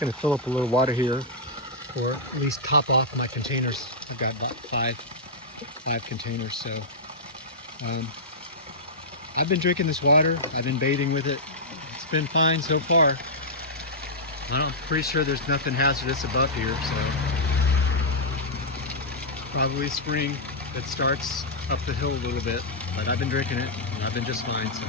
Gonna fill up a little water here, or at least top off my containers. I've got about five containers, so I've been drinking this water. I've been bathing with it. It's been fine so far. I'm pretty sure there's nothing hazardous above here, so probably spring that starts up the hill a little bit, but I've been drinking it and I've been just fine. So